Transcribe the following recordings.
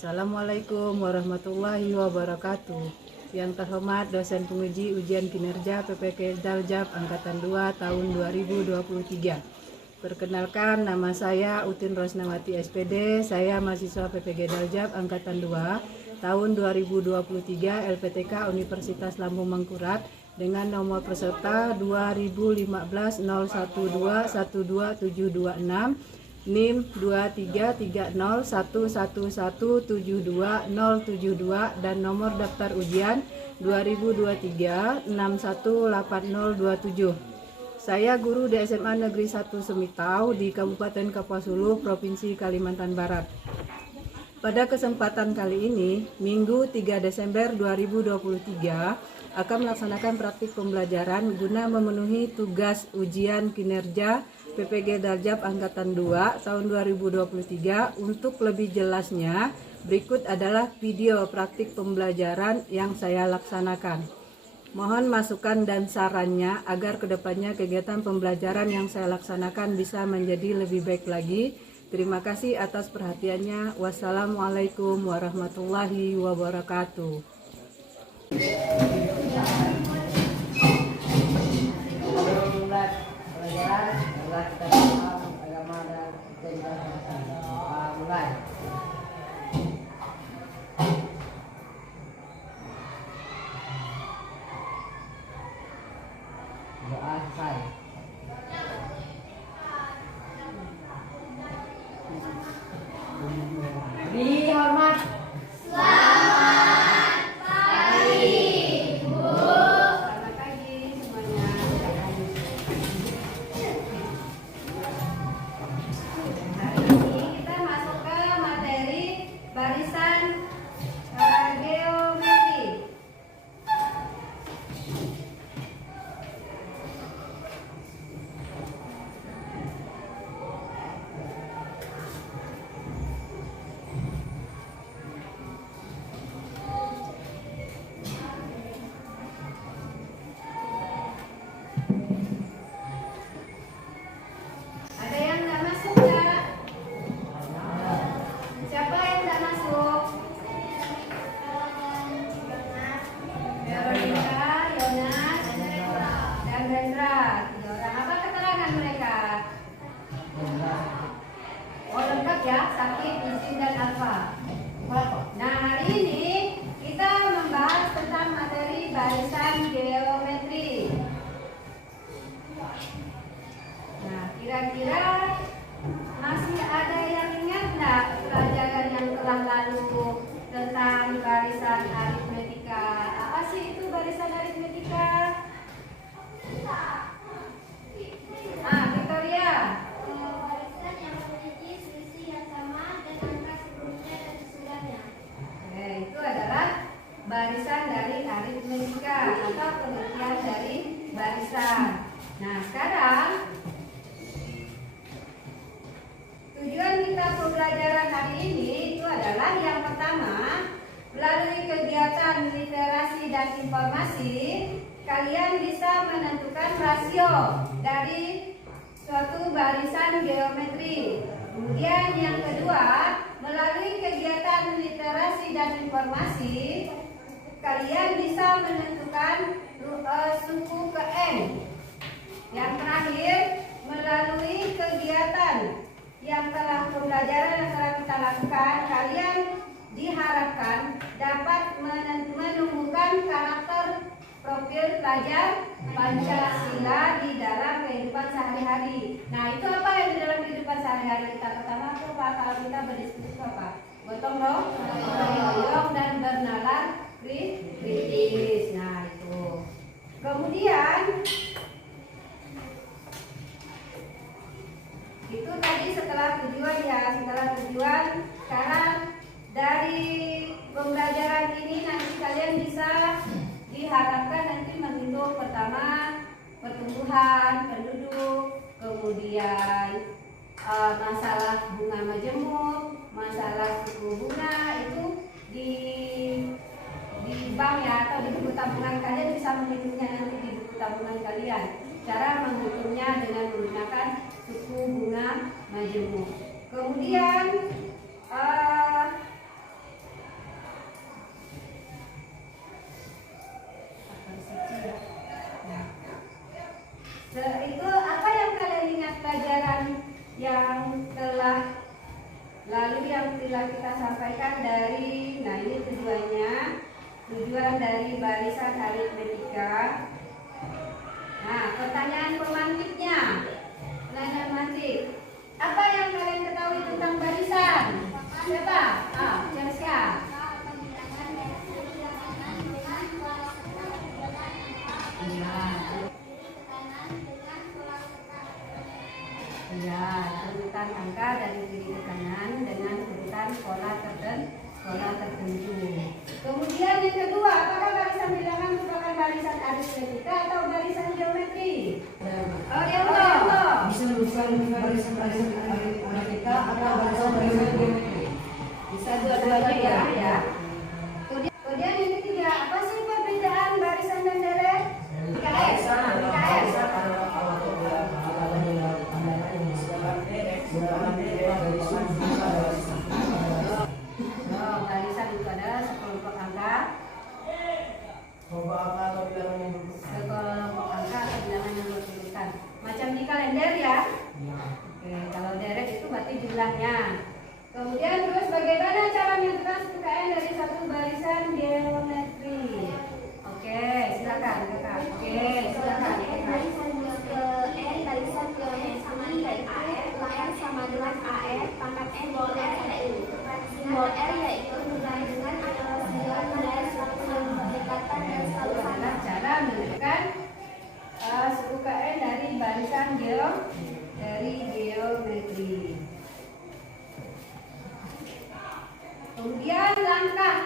Assalamualaikum warahmatullahi wabarakatuh. Yang terhormat dosen penguji ujian kinerja PPG Daljab Angkatan 2 tahun 2023. Perkenalkan, nama saya Utin Rosnawati SPD. Saya mahasiswa PPG Daljab Angkatan 2 tahun 2023 LPTK Universitas Lambung Mangkurat dengan nomor peserta 2015 012 12726, NIM 2330111720072 dan nomor daftar ujian 2023 618027. Saya guru di SMA Negeri 1 Semitau di Kabupaten Kapuasulu, Provinsi Kalimantan Barat. Pada kesempatan kali ini, Minggu 3 Desember 2023, akan melaksanakan praktik pembelajaran guna memenuhi tugas ujian kinerja PPG Daljab Angkatan 2 tahun 2023. Untuk lebih jelasnya, berikut adalah video praktik pembelajaran yang saya laksanakan. Mohon masukan dan sarannya agar kedepannya kegiatan pembelajaran yang saya laksanakan bisa menjadi lebih baik lagi. Terima kasih atas perhatiannya. Wassalamualaikum warahmatullahi wabarakatuh. Doa selesai. Beri hormat. Selamat pagi, Bu. Selamat pagi semuanya. Hari ini kita masuk ke materi barisan geometri. Ada yang nggak masuk nggak? Siapa yang nggak masuk? Veronica, Yonas, dan Rendra. 3 orang. Apa keterangan mereka? Oh, lengkap ya, sakit, izin, dan alfa. Nah, hari ini kita membahas tentang materi barisan geometri. Nah, kira-kira masih ada yang ingat nggak pelajaran yang telah lalu tentang barisan aritmetika? Apa sih itu barisan aritmetika? Victoria. Barisan yang memiliki selisih yang sama dan angka sebelumnya dan sesudahnya. Itu adalah barisan dari aritmetika atau pengertian dari barisan. Nah, sekarang tujuan kita pembelajaran hari ini itu adalah yang pertama, melalui kegiatan literasi dan informasi, kalian bisa menentukan rasio dari suatu barisan geometri. Kemudian yang kedua, melalui kegiatan literasi dan informasi, kalian bisa menentukan suku ke N. Yang terakhir, melalui kegiatan yang telah pembelajaran yang telah kita lakukan, kalian diharapkan dapat menemukan karakter profil pelajar Pancasila di dalam kehidupan sehari-hari. Nah, itu apa yang di dalam kehidupan sehari-hari kita? Pertama itu apa? Kalau kita berdiskusi apa? Gotong royong dan bernalar kritis. Nah, itu. Kemudian itu tadi setelah tujuan ya, sekarang dari pembelajaran ini nanti kalian bisa diharapkan nanti menghitung pertama pertumbuhan penduduk, kemudian masalah bunga majemuk, masalah suku bunga itu di bank ya atau di buku tabungan kalian bisa menghitungnya nanti di buku tabungan kalian. Cara menghitungnya dengan menggunakan suku bunga majemuk. Kemudian sampaikan dari, nah ini tujuan dari barisan aritmetika. Nah, pertanyaan pemantiknya. Pertanyaan pemantik. Apa yang kalian ketahui tentang barisan? Siapa? Siapa? Ya, urutan angka dari kiri ke kanan dengan urutan pola tertentu. Kemudian yang kedua, apakah barisan bilangan merupakan barisan aritmetika atau barisan geometri? Bisa barisan aritmetika atau barisan geometri. Bisa dua-duanya ya. Kemudian yang ketiga, apa sih perbedaan barisan dan deret? IKS. Barisan itu adalah sekelompok angka. Sekelompok angka atau bilangan yang bertuliskan. Macam di kalender ya. Oke, kalau deret itu berarti jumlahnya. Kemudian terus bagaimana cara menentukan suku KN dari satu barisan geometri? Oke, silakan kakak. Barisan geometri yaitu AR sama dengan AR, pangkat N boleh yaitu simbol R yaitu nilai dengan adalah simbol nilai suatu yang berdekatan dan selalu sama. Cara menentukan suku KN dari barisan geometri. Kemudian langkah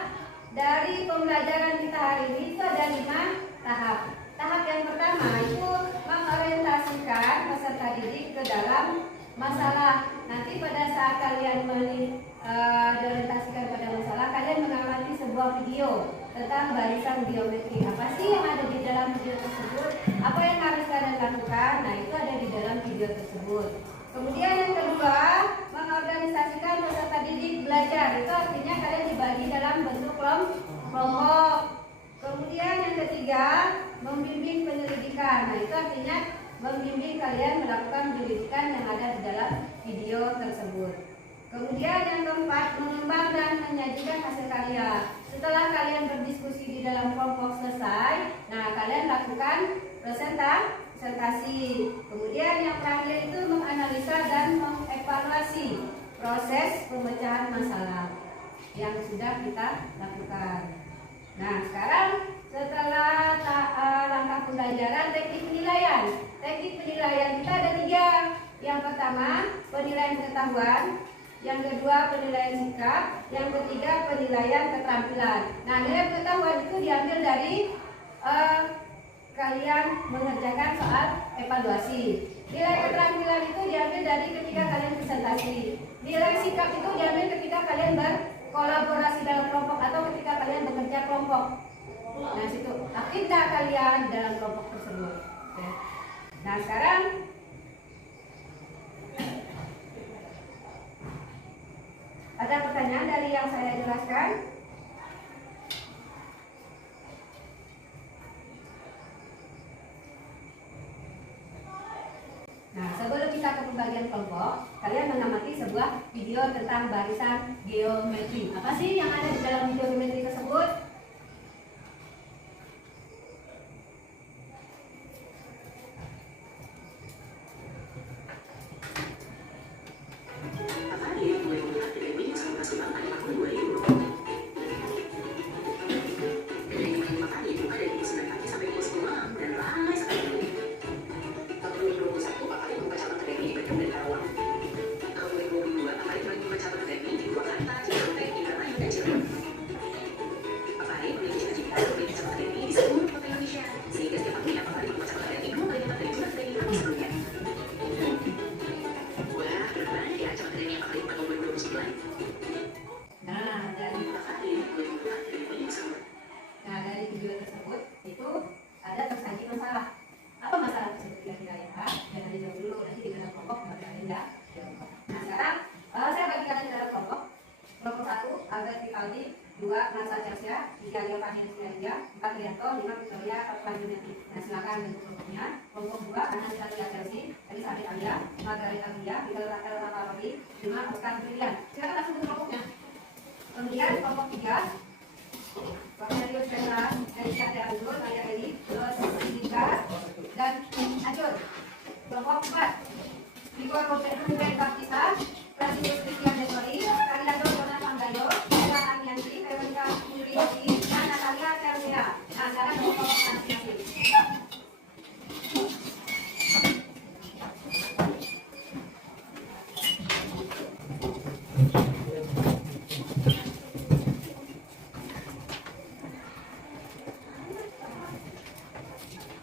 dari pembelajaran kita hari ini itu ada 5 tahap. Tahap yang pertama itu mengorientasikan peserta didik ke dalam masalah. Nanti pada saat kalian diorientasikan pada masalah, kalian mengamati sebuah video tentang barisan geometri. Apa sih yang ada di dalam video tersebut? Apa yang harus kalian lakukan? Nah, itu ada di dalam video tersebut. Kemudian yang kedua, mengorganisasikan peserta didik belajar. Itu artinya kalian dibagi dalam bentuk kelompok. Kemudian yang ketiga, membimbing penyelidikan. Nah, itu artinya membimbing kalian melakukan penyelidikan yang ada di dalam video tersebut. Kemudian yang keempat, mengembang dan menyajikan hasil karya. Setelah kalian berdiskusi di dalam kelompok selesai, nah kalian lakukan presentasi. Kemudian yang terakhir itu menganalisa dan mengevaluasi proses pemecahan masalah yang sudah kita lakukan. Nah, sekarang setelah langkah pembelajaran teknik penilaian. Teknik penilaian kita ada 3. Yang pertama, penilaian pengetahuan. Yang kedua, penilaian sikap. Yang ketiga, penilaian keterampilan. Nah, nilai pengetahuan itu diambil dari kalian mengerjakan soal evaluasi. Nilai keterampilan itu diambil dari ketika kalian presentasi. Nilai sikap itu diambil ketika kalian berkolaborasi dalam kelompok atau ketika kalian bekerja kelompok. Nah, situ aktif kalian dalam kelompok tersebut. Oke. Nah, sekarang ada pertanyaan dari yang saya jelaskan? Nah, sebelum kita ke pembagian kelompok, kalian mengamati sebuah video tentang barisan geometri. Apa sih yang ada di dalam video geometri tersebut? Dari video tersebut itu ada tersaji masalah. Apa masalah tersebut kira-kira ya? Jangan dijawab dulu, nanti di dalam kelompok baru Anda. Nah, sekarang saya bagi kalian dalam kelompok. Kelompok 1, Albert Vivaldi, 2, Nasa Chelsea, 3, Leo Panjenengan, 4, Rianto, 5, Victoria, 4, Junetti. Nah, silakan bentuk kelompoknya. Kelompok 2, Anastasia Chelsea, Elizabeth Alia, Margarita Alia, Miguel Rafael Rafael, 5, Oscar Brilian. Silakan langsung bentuk kelompoknya. Kemudian kelompok 3 Cornelius Petra, Elisa Teatur, Maria Eli, Indika, dan Acur. Kelompok 4 Igor Ruben Baptista, Franciscus Christian Desori, Karinado Jonas Manggayo, Ella Amianti, Veronica Murioti, dan Natalia Termina. Nah, sekarang kelompok masing-masing.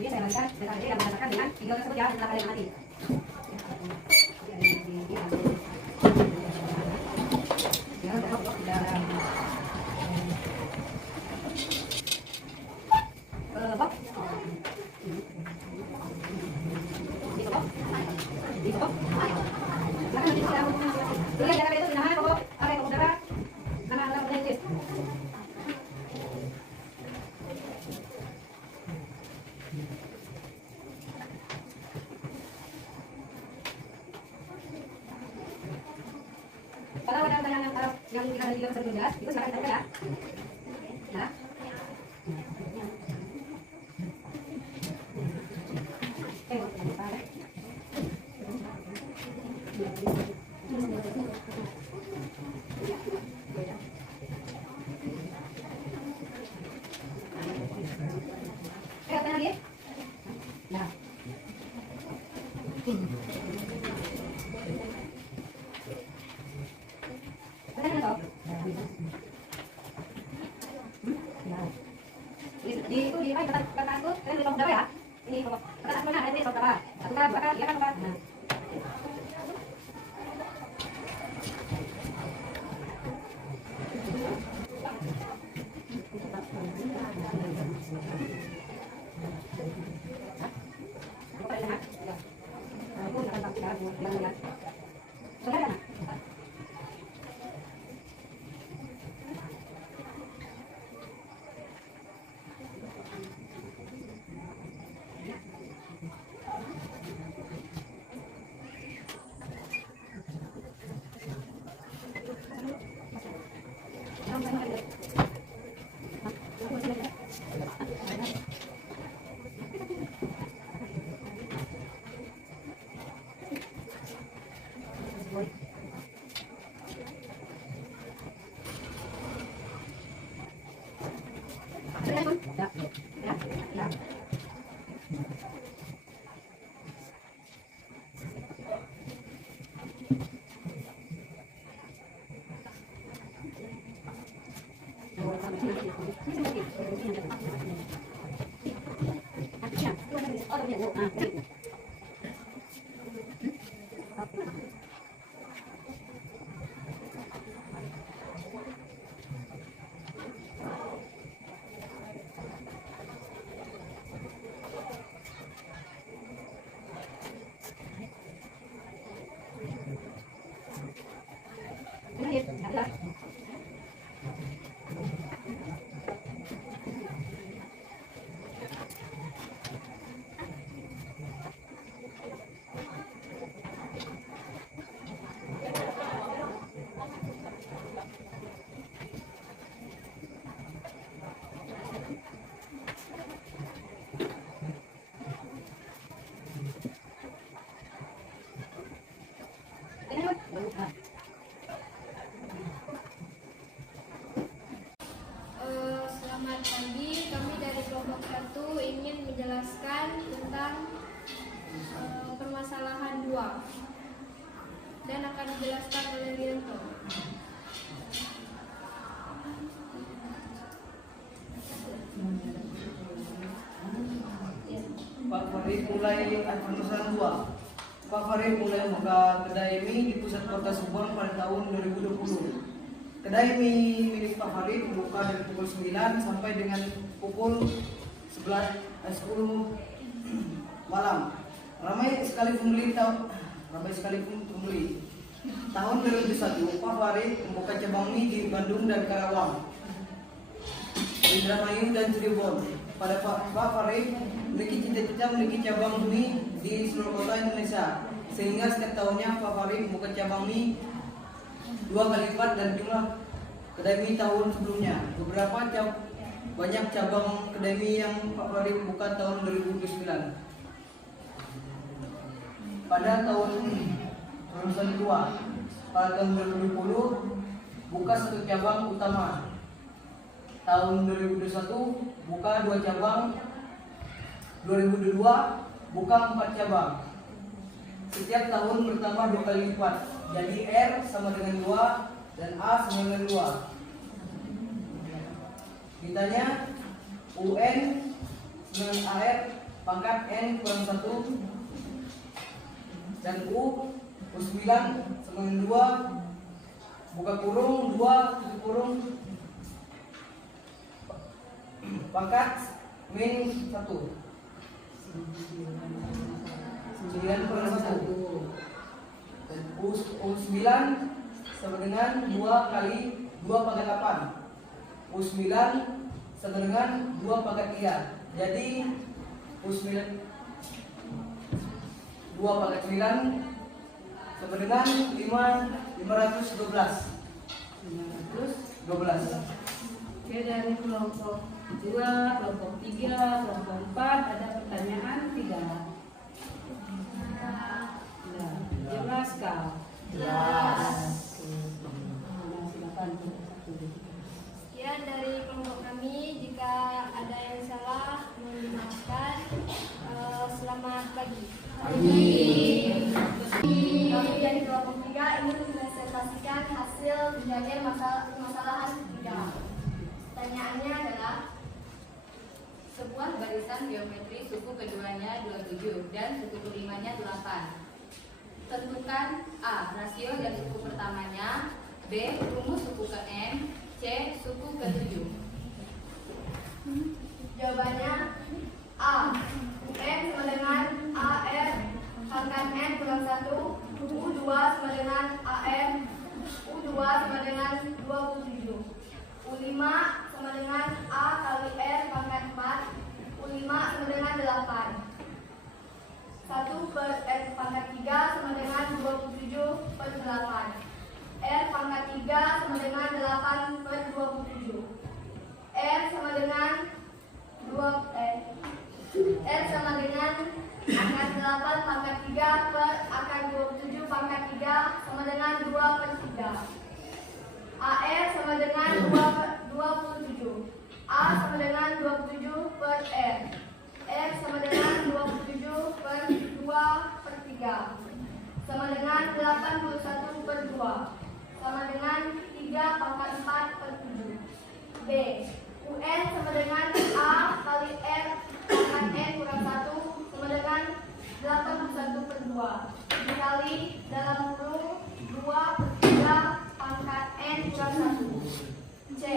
Jadi saya lanjutkan, saya mengatakan dengan video tersebut ya setelah kalian mati. Kalau ada pertanyaan yang tidak ada di dalam jelas, itu silakan tanya ya. Nah. Tanya lagi. Nah. Di itu di apa kata itu kalian di berapa ya? Ini kata mana ada ini berapa? Satu kali, dua kali, ya kan Pak? Nah. Selamat pagi, kami dari kelompok 1 ingin menjelaskan tentang permasalahan 2 dan akan dijelaskan oleh Wiranto. Pak Farid mulai permasalahan 2. Pak Farid mulai membuka kedai mie di pusat kota Subang pada tahun 2020. Kedai mie milik Pak Farid buka dari pukul 9 sampai dengan pukul 10 malam. Ramai sekali pembeli. Tahun 2001 Pak Farid membuka cabang mie di Bandung dan Karawang, Indramayu dan Cirebon. Pada Pak Farid memiliki cita-cita memiliki cabang mie di seluruh kota Indonesia, sehingga setiap tahunnya Pak Farid membuka cabang mie 2 kali lipat dan jumlah kedai mie tahun sebelumnya. Banyak cabang kedai mie yang Pak Farid buka tahun 2009. Pada tahun 2002, pada tahun 2020 buka 1 cabang utama. Tahun 2021 buka 2 cabang. 2022 buka 4 cabang. Setiap tahun bertambah 2 kali lipat. Jadi R sama dengan 2 dan A sama dengan 2. Ditanya UN dengan AR pangkat N kurang 1 dan U9 sama dengan 2 buka kurung 2 tutup kurung pangkat min 1 9 kurang 1 dan U9 sama dengan 2 kali 2 pangkat 8. U9 sama dengan 2 pangkat 3. Jadi U9 2 pangkat 9 sama dengan 512. Oke, dari kelompok 2, kelompok 3, kelompok 4 ada pertanyaan tidak? Jelas kah? Jelas. Silakan. Sekian dari kelompok kami. Jika ada yang salah, mohon dimaafkan. Selamat pagi. Kami dari kelompok 3 ingin mempresentasikan hasil berbagai permasalahan kita. Pertanyaannya adalah sebuah barisan geometri suku keduanya 27 dan suku kelimanya 8. Tentukan A. Rasio dari suku pertamanya, B. Rumus suku ke N, C. Suku ke 7. jawabannya A. N sama dengan AR pangkat N kurang 1. U2 sama dengan AR. U2 sama dengan 27. U5 sama dengan A kali R pangkat 4. U5 sama dengan 8. 1 per R pangkat 3 sama dengan 27 per 8. R pangkat 3 sama dengan 8 per 27. R sama dengan R sama dengan akar 8 pangkat 3 per akar 27 pangkat 3 sama dengan 2 per 3. AR sama dengan 2 per 27. A sama dengan 27 per R. R sama dengan 27 per 2 per 3 sama dengan 81 per 2 sama dengan 3 pangkat 4 per 7. B. UN sama dengan A kali R pangkat N kurang 1 sama dengan 81 per 2 dikali dalam kurung 2 per 3 pangkat N kurang 1. C.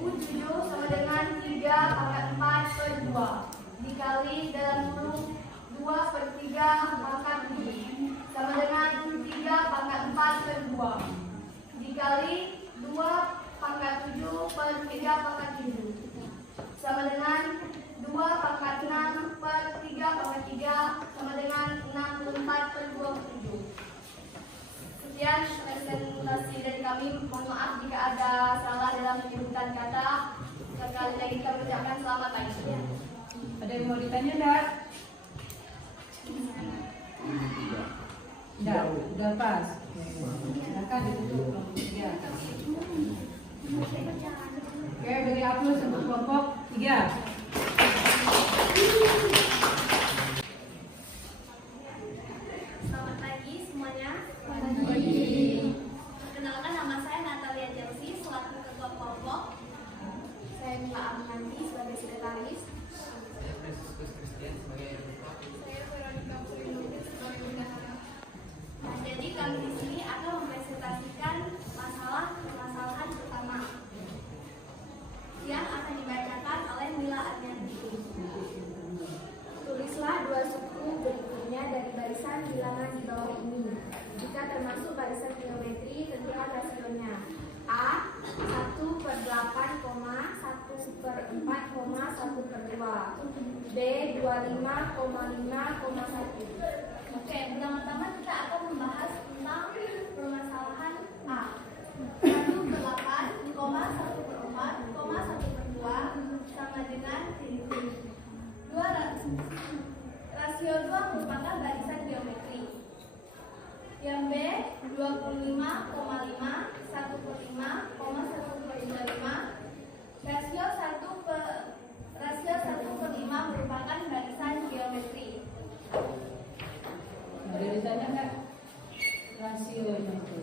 U7 sama dengan 3 pangkat 4 per 2 dikali dalam kurung 2 per 3 pangkat 7 sama dengan 3 pangkat 4 per 2 dikali 2 pangkat 7 per 3 pangkat 7 sama dengan 2 pangkat 6 per 3 pangkat 3 sama dengan 64 per 27. Sekian presentasi dari kami. Mohon maaf jika ada salah dalam penyebutan kata. Sekali lagi kami ucapkan selamat pagi. Ada yang mau ditanya enggak? Enggak, udah pas. Silakan ditutup kelompok 3. Oke, beri aplaus untuk kelompok 3. Selamat pagi semuanya. Selamat pagi. Perkenalkan, nama saya Natalia Chelsea selaku ketua kelompok. Saya Mila Aminanti sebagai sekretaris. Saya Veronica Purinovis sebagai bendahara. Nah, jadi kami di sini akan mempresentasikan permasalahan pertama yang akan dibacakan oleh Mila Aminanti. Tulislah 2 suku berikutnya dari barisan bilangan di bawah ini. Jika termasuk barisan geometri, tentukan rasionya. A. 1 per 8, 1 per 4, 1 per 2. B. 25,5, 1. Oke, pertama-tama kita akan membahas tentang permasalahan A. 1 per 8 25,5, 1/5, 1/5. Rasio 1/5 merupakan barisan geometri. Ada ditanya nggak rasionya itu?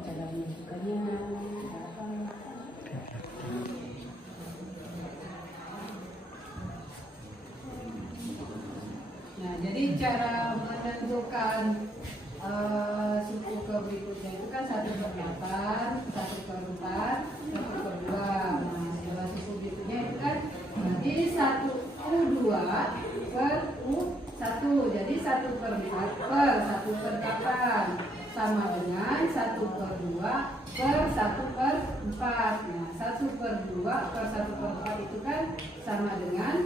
Cara menentukannya apa? Nah, jadi cara menentukan suku ke berikutnya itu kan 1/8, 1/4, 1/2. Nah, setelah suku berikutnya itu kan jadi 1U2/U1. Jadi 1/4 per 1/8 sama dengan 1/2/1/4. Nah, 1/2/1/4 itu kan sama dengan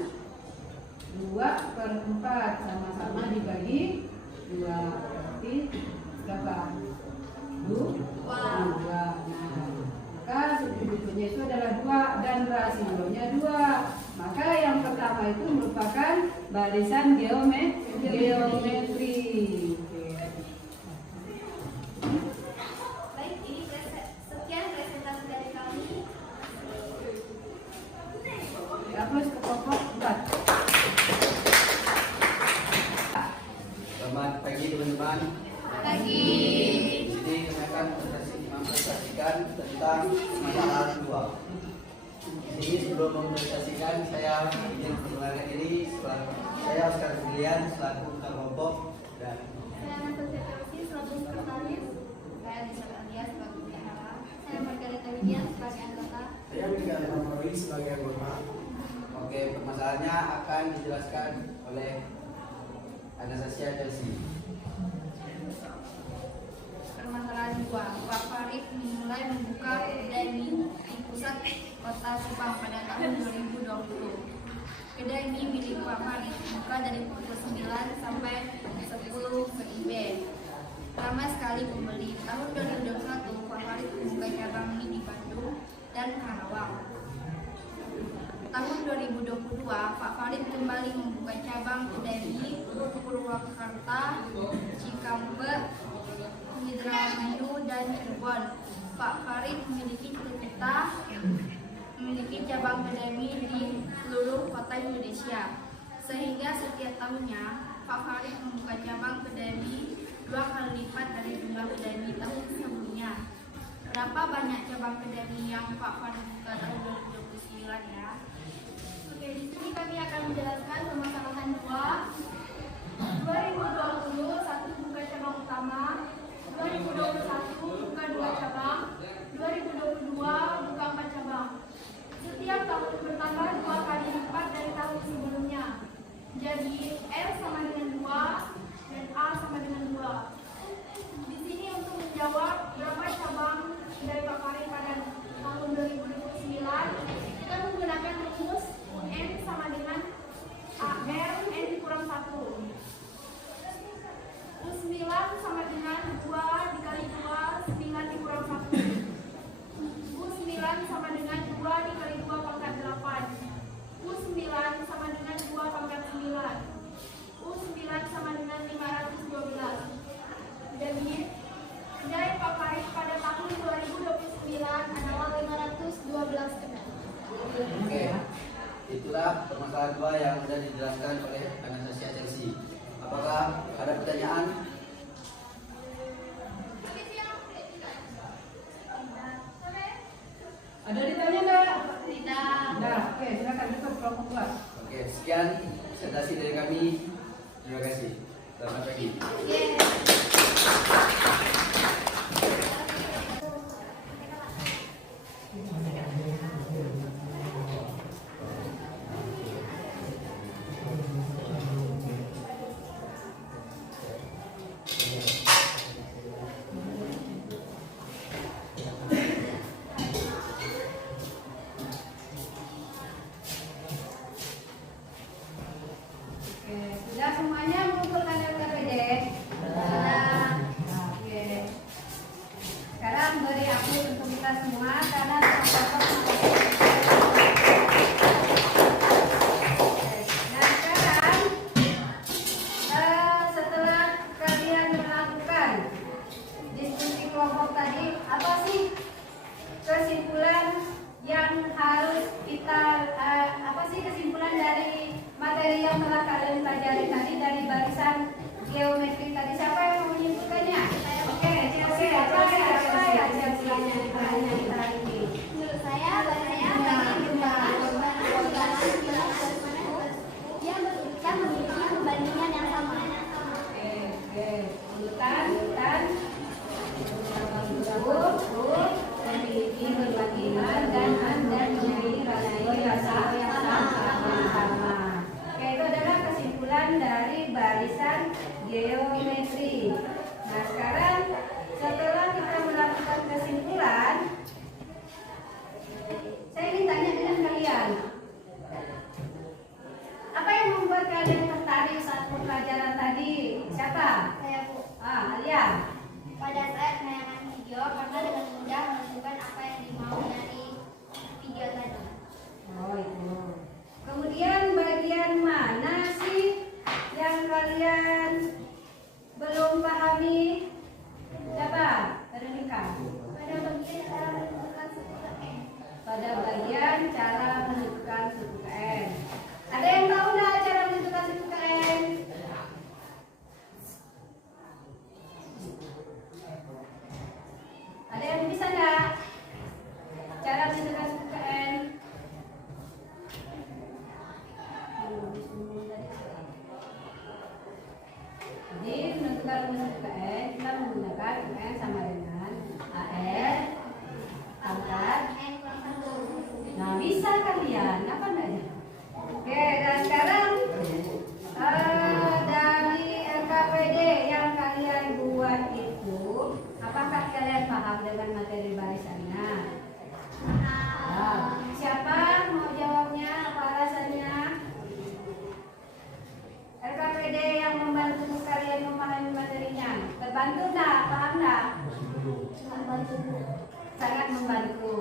2/4, sama-sama dibagi 2, berarti berapa? 2. Nah, maka suku berikutnya itu adalah 2 dan rasionya 2. Maka yang pertama itu merupakan barisan geometri. Baik, ini sekian presentasi dari kami. Hapus ke pokok 4. Selamat pagi teman-teman. Pagi. Di sini kami akan mempresentasikan tentang masalah 2. Di sini sebelum mempresentasikan saya ingin memperkenalkan diri. Saya Oscar Julian selaku kelompok dan Saya Anastasia Chelsea selaku sekretaris. Saya Lisa Alias sebagai bendahara. Saya Margarita Widya sebagai anggota. Saya Miguel Mauri sebagai anggota. oke, permasalahannya akan dijelaskan oleh Anastasia Chelsea. Permasalahan 2. Pak Farid memulai membuka kedai mie di pusat kota Subang pada tahun 2020. Kedai mie milik Pak Farid buka dari pukul 9 sampai 10 WIB. Ramai sekali pembeli. Tahun 2021 Pak Farid membuka cabang mie di Bandung dan Karawang. Tahun 2022 Pak Farid kembali membuka cabang kedai mie Purwakarta, Cikampek, Indramayu dan Cirebon. Pak Farid memiliki cita-cita memiliki cabang kedai mie di seluruh kota Indonesia. Sehingga setiap tahunnya Pak Farid membuka cabang kedai mie 2 kali lipat dari jumlah kedai mie tahun sebelumnya. Berapa banyak cabang kedai mie yang Pak Farid buka tahun 2029 ya? Oke, di sini kami akan menjelaskan permasalahan 2. 2020 1 buka cabang utama, 2021 buka 2 cabang, 2022 buka 4 cabang. Setiap tahun bertambah 2 kali lipat dari tahun sebelumnya. Jadi R sama dengan 2 dan A sama dengan 2. Di sini untuk menjawab berapa cabang dari Pak Farid pada tahun 2029, kita menggunakan rumus N sama dengan AR, N dikurang 1 menunjukkan dan memiliki kebahagiaan dan memiliki rasa yang sama. Oke, itu adalah kesimpulan dari barisan geometri. Nah, sekarang setelah kita melakukan kesimpulan, saya ingin tanya dengan kalian, apa yang membuat kalian tertarik saat pembelajaran tadi? Siapa? Saya Bu. Alia. Pada saat penayangan video karena dengan mudah menentukan apa yang dimau dari video tadi. Oh, itu. Kemudian bagian mana sih yang kalian belum pahami? Siapa? Veronica. Pada bagian cara menentukan suku N. Pada bagian cara menentukan suku N. Ada yang tahu nggak cara menentukan suku N? Ada yang bisa nggak? Cara menentukan suku N? Jadi menentukan suku N, kita menggunakan N sama dengan AR pangkat. N kurang 1. Nah, bisa kalian, apa enggaknya? Oke, dan sekarang dari LKPD yang kalian buat itu, apakah kalian paham dengan materi barisannya? Siapa mau jawabnya? Apa alasannya? LKPD yang membantu kalian memahami materinya, terbantu enggak? Paham enggak? Membantu. Sangat membantu.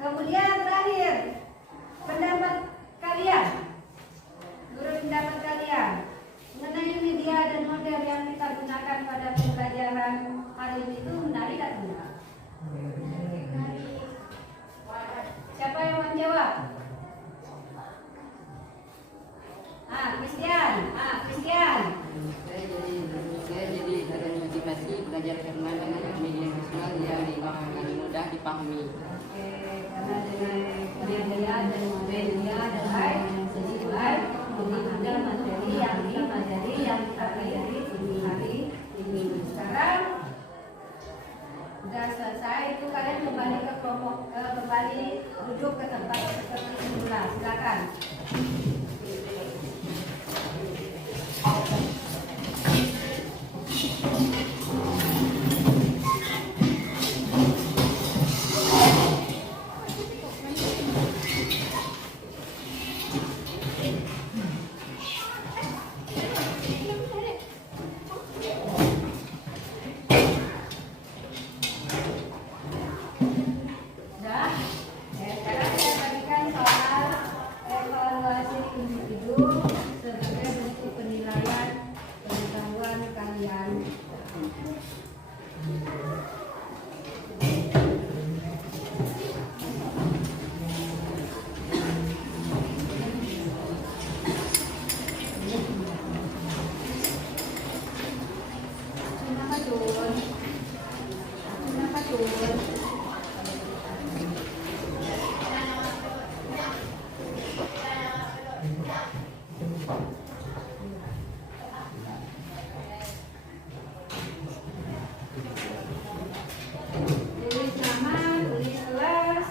Kemudian terakhir, pendapat kalian, guru pendapat kalian mengenai media dan model yang kita gunakan pada pembelajaran hari ini itu menarik atau tidak? Siapa yang mau jawab? Christian. Christian. Saya jadi dalam motivasi belajar karena dengan media sosial yang mudah dipahami. Oke, karena dengan media dan lain sesuai dengan materi yang kita pelajari hari ini. Sekarang sudah selesai, itu kalian kembali ke kelompok, kembali duduk ke tempat seperti semula. Silakan. Sekarang saya bagikan soal evaluasi individu sebagai bentuk penilaian pengetahuan kalian. Kenapa turun? Tulis nama, tulis kelas,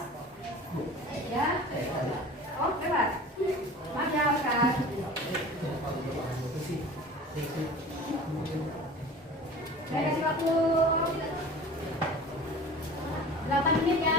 ya. Oh, lewat. Maaf kan. Saya kasih waktu 8 menit ya.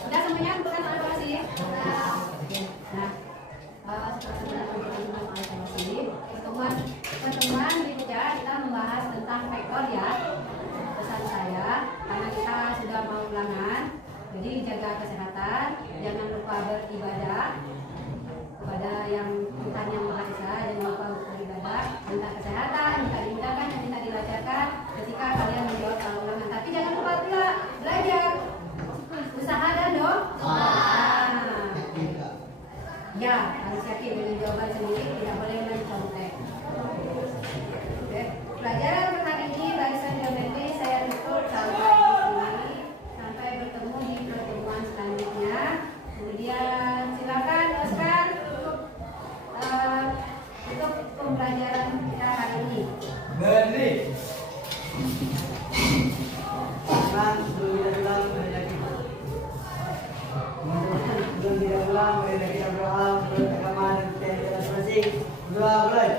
Sudah semuanya bukan evaluasi. Nah, pertemuan berikutnya kita membahas tentang faktor ya. Pesan saya, karena kita sudah mau ulangan, jadi jaga kesehatan, jangan lupa beribadah kepada yang Tuhan yang Maha Esa, jangan lupa beribadah, minta kesehatan, minta dimudahkan, dan minta dilancarkan ketika kalian menjawab ulangan. Tapi jangan lupa pula belajar, usaha dan doa. Ya, harus yakin dengan jawaban sendiri, tidak boleh mencontek. Oke. Pelajaran hari ini barisan geometri saya tutup sampai di sini, sampai bertemu di pertemuan selanjutnya. Kemudian silakan Oscar untuk pembelajaran kita hari ini. Berdiri. Tangan sebelum kita ulang lagi. Sebelum kita ulang, mari kita berdoa, berdoa dan kita masing-masing. Berdoa mulai.